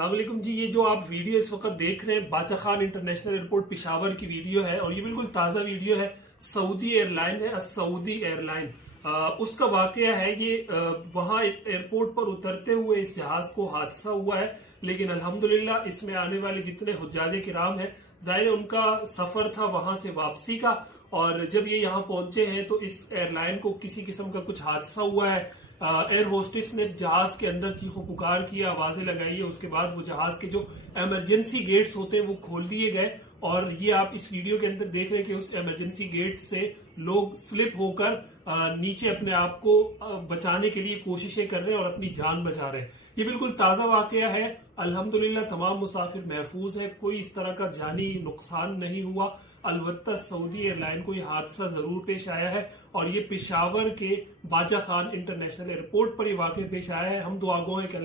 अस्सलाम वालेकुम जी। ये जो आप वीडियो इस वक्त देख रहे हैं बादशाह खान इंटरनेशनल एयरपोर्ट पिशावर की वीडियो है और ये बिल्कुल ताज़ा वीडियो है। सऊदी एयरलाइन है, सऊदी एयरलाइन, उसका वाकया है ये। वहां एयरपोर्ट पर उतरते हुए इस जहाज को हादसा हुआ है, लेकिन अल्हम्दुलिल्लाह इसमें आने वाले जितने हुज्जाजे किराम हैं, जाहिर है उनका सफर था वहां से वापसी का, और जब ये यहाँ पहुंचे हैं तो इस एयरलाइन को किसी किस्म का कुछ हादसा हुआ है। एयर होस्टेस ने जहाज के अंदर चीखों पुकार की, आवाजें लगाई है। उसके बाद वो जहाज के जो इमरजेंसी गेट्स होते हैं वो खोल दिए गए, और ये आप इस वीडियो के अंदर देख रहे हैं कि उस इमरजेंसी गेट से लोग स्लिप होकर नीचे अपने आप को बचाने के लिए कोशिशें कर रहे हैं और अपनी जान बचा रहे हैं। ये बिल्कुल ताजा वाकया है। अल्हम्दुलिल्लाह तमाम मुसाफिर महफूज है, कोई इस तरह का जानी नुकसान नहीं हुआ। अलबत्ता सऊदी एयरलाइन को यह हादसा जरूर पेश आया है, और ये पेशावर के बादशाह खान इंटरनेशनल एयरपोर्ट पर यह वाकया पेश आया है। हम दुआगो हैं कि